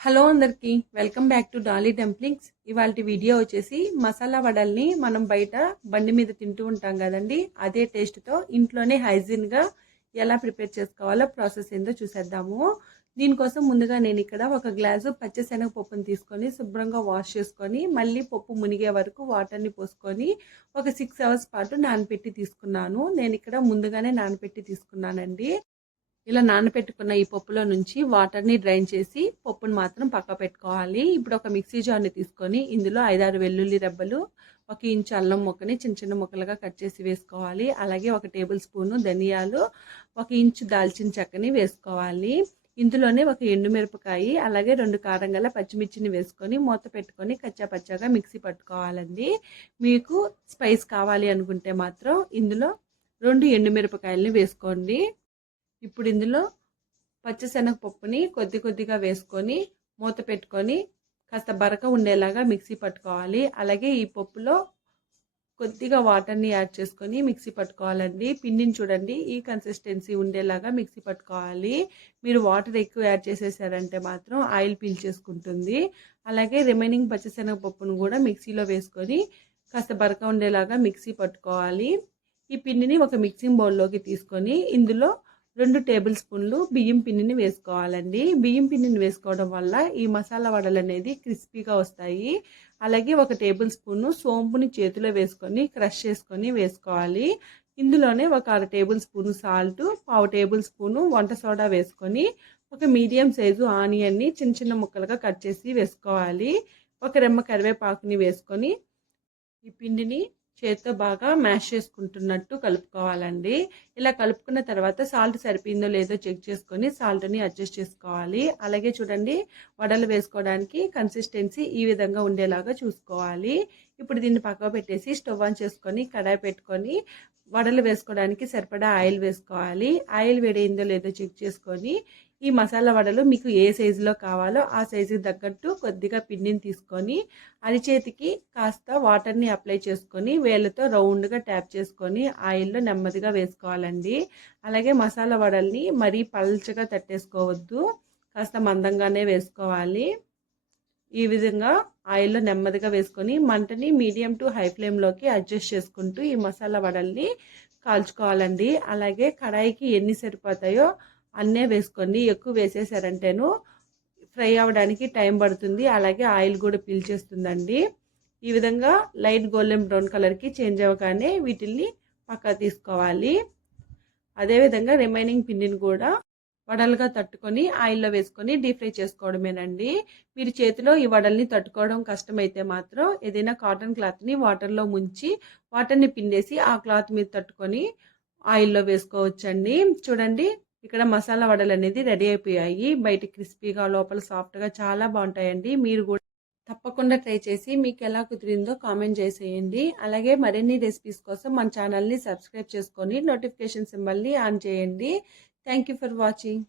Hello అందరికి welcome back to Dolly dumplings. ఇవాల్టి video వచ్చేసి మసాలా వడల్ని మనం బయట బండి మీద తింటూ ఉంటాం కదండి. అదే టేస్ట్తో ఇంట్లోనే హైజీన్గా ఎలా ప్రిపేర్ చేసుకోవాలో ప్రాసెస్ ఏందో చూసేద్దాము. దీనికోసం ముందుగా నేను ఇక్కడ ఒక గ్లాసు పచ్చిశనగపప్పుని తీసుకొని శుభ్రంగా వాష్ చేసుకొని మళ్ళీ పప్పు మునిగే వరకు వాటర్ని పోసుకొని ఒక 6 అవర్స్ పాటు నానపెట్టి తీసుకున్నాను. నేను ఇక్కడ ముందుగానే నానపెట్టి తీసుకున్నానండి. ఇలా నానబెట్టుకున్న ఈ పప్పులో నుంచి వాటర్ని డ్రైన్ చేసి పప్పును మాత్రం పక్క పెట్టుకోవాలి. ఇప్పుడు ఒక మిక్సీ జార్ని తీసుకొని ఇందులో 5-6 వెల్లుల్లి రెబ్బలు, 1 ఇంచు అల్లం ముక్కని చిన్న చిన్న ముక్కలుగా కట్ చేసి వేసుకోవాలి. అలాగే 1 టేబుల్ స్పూను ధనియాలు, 1 ఇంచు దాల్చిన చెక్కని వేసుకోవాలి. ఇందులోనే 1 ఎండుమిరపకాయ, అలాగే 2 కారం గల పచ్చిమిర్చిని వేసుకొని మూత పెట్టుకొని కచ్చా పచ్చాగా మిక్సీ పట్టుకోవాలండి. మీకు స్పైస్ కావాలి అనుకుంటే మాత్రం ఇందులో 2 ఎండుమిరపకాయలని వేసుకోండి. ఇప్పుడు ఇందులో పచ్చిశనగపప్పుని కొద్ది కొద్దిగా వేసుకొని మూత పెట్టుకొని కాస్త బరక ఉండేలాగా మిక్సీ పట్టుకోవాలి. అలాగే ఈ పప్పులో కొద్దిగా వాటర్ని యాడ్ చేసుకొని మిక్సీ పట్టుకోవాలండి. పిండిని చూడండి, ఈ కన్సిస్టెన్సీ ఉండేలాగా మిక్సీ పట్టుకోవాలి. మీరు వాటర్ ఎక్కువ యాడ్ చేసేసారంటే మాత్రం ఆయిల్ పీల్చేసుకుంటుంది. అలాగే రిమైనింగ్ పచ్చిశనగపప్పును కూడా మిక్సీలో వేసుకొని కాస్త బరక ఉండేలాగా మిక్సీ పట్టుకోవాలి. ఈ పిండిని ఒక మిక్సింగ్ బౌల్లోకి తీసుకొని ఇందులో 2 టేబుల్ స్పూన్లు బియ్యం పిండిని వేసుకోవాలండి. బియ్యం పిండిని వేసుకోవడం వల్ల ఈ మసాలా వడలు అనేది క్రిస్పీగా వస్తాయి. అలాగే 1 టేబుల్ స్పూను సోంపుని చేతిలో వేసుకొని క్రష్ చేసుకొని వేసుకోవాలి. ఇందులోనే 1 అర table spoon salt, 1/2 table spoon వంట సోడా వేసుకొని 1 మీడియం సైజు ఆనియన్ని చిన్న చిన్న ముక్కలుగా కట్ చేసి వేసుకోవాలి. 1 రెమ్మ కరివేపాకుని వేసుకొని ఈ పిండిని చేత్తో బాగా మ్యాష్ చేసుకుంటున్నట్టు కలుపుకోవాలండి. ఇలా కలుపుకున్న తర్వాత సాల్ట్ సరిపోయిందో లేదో చెక్ చేసుకొని సాల్ట్ని అడ్జస్ట్ చేసుకోవాలి. అలాగే చూడండి, వడలు వేసుకోవడానికి కన్సిస్టెన్సీ ఈ విధంగా ఉండేలాగా చూసుకోవాలి. ఇప్పుడు దీన్ని పక్కకు పెట్టేసి స్టవ్ ఆన్ చేసుకొని కడాయి పెట్టుకొని వడలు వేసుకోవడానికి సరిపడా ఆయిల్ వేసుకోవాలి. ఆయిల్ వేడైందో లేదో చెక్ చేసుకొని ఈ మసాలా వడలు మీకు ఏ సైజులో కావాలో ఆ సైజుకి తగ్గట్టు కొద్దిగా పిండిని తీసుకొని అరిచేతికి కాస్త వాటర్ని అప్లై చేసుకొని వేళ్ళతో రౌండ్గా ట్యాప్ చేసుకొని ఆయిల్లో నెమ్మదిగా వేసుకోవాలండి. అలాగే మసాలా వడల్ని మరీ పల్చగా తట్టేసుకోవద్దు, కాస్త మందంగానే వేసుకోవాలి. ఈ విధంగా ఆయిల్లో నెమ్మదిగా వేసుకొని మంటని మీడియం టు హై ఫ్లేమ్లోకి అడ్జస్ట్ చేసుకుంటూ ఈ మసాలా వడల్ని కాల్చుకోవాలండి. అలాగే కడాయికి ఎన్ని సరిపోతాయో అన్నే వేసుకోండి. ఎక్కువ వేసేసారంటేను ఫ్రై అవ్వడానికి టైం పడుతుంది, అలాగే ఆయిల్ కూడా పీల్చేస్తుందండి. ఈ విధంగా లైట్ గోల్డెన్ బ్రౌన్ కలర్కి చేంజ్ అవ్వగానే వీటిల్ని పక్కా తీసుకోవాలి. అదేవిధంగా రిమైనింగ్ పిండిని కూడా వడలుగా తట్టుకొని ఆయిల్లో వేసుకొని డీప్ ఫ్రై చేసుకోవడమేనండి. మీరు చేతిలో ఈ వడల్ని తట్టుకోవడం కష్టమైతే మాత్రం ఏదైనా కాటన్ క్లాత్ని వాటర్లో ముంచి వాటర్ని పిండేసి ఆ క్లాత్ మీద తట్టుకొని ఆయిల్లో వేసుకోవచ్చండి. చూడండి, ఇక్కడ మసాలా వడలు అనేది రెడీ అయిపోయాయి. బయట క్రిస్పీగా లోపల సాఫ్ట్గా చాలా బాగుంటాయండి. మీరు కూడా తప్పకుండా ట్రై చేసి మీకు ఎలా కుదిరిందో కామెంట్ చేసేయండి. అలాగే మరిన్ని రెసిపీస్ కోసం మన ఛానల్ని సబ్స్క్రైబ్ చేసుకొని నోటిఫికేషన్ సింబల్ని ఆన్ చేయండి. Thank you for watching.